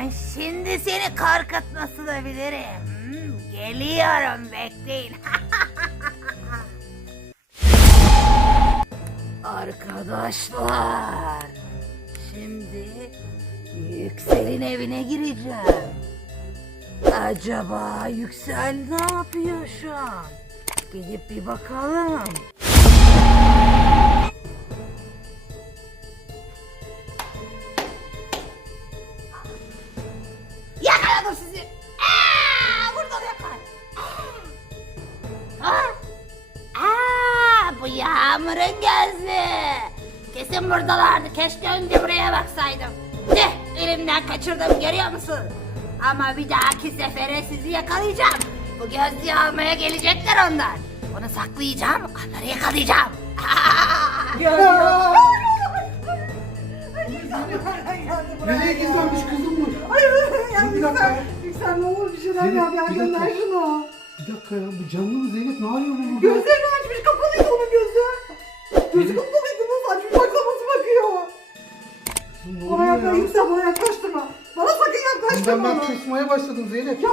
Ben şimdi seni korkutmasını bilirim. Hmm, Geliyorum bekleyin. Arkadaşlar. Şimdi Yüksel'in evine gireceğim. Acaba Yüksel ne yapıyor şu an? Gidip bir bakalım. Yakaladım sizi. Aa, buradan yakar. Aa. Aa, bu Yağmur'un gözü. Kesin buradalardı. Keşke önce buraya baksaydım. Tüh, elimden kaçırdım görüyor musun? Ama bir dahaki sefere sizi yakalayacağım. Bu gözlüğü almaya gelecekler onlar. Onu saklayacağım, onları yakalayacağım. Nereye gizlenmiş kızım bu? Ya Bir dakika. Yüksel, Yüksel ne olur bir şeyler Zeynep, yap ya bir dakika. gönder şunu. Bir dakika ya bu canlı mı Zeynep ne arıyor bu burada? Gözlerini açmış kapalıydı onun gözü. Gözü kapalıydı nasıl açmış baksana nasıl bakıyor. Kızım ne Bana oluyor yaklaştırma, ya? Yüksel bana yaklaştırma. Bana sakın yaklaştırma. Ben ben kusmaya başladım Zeynep. Ya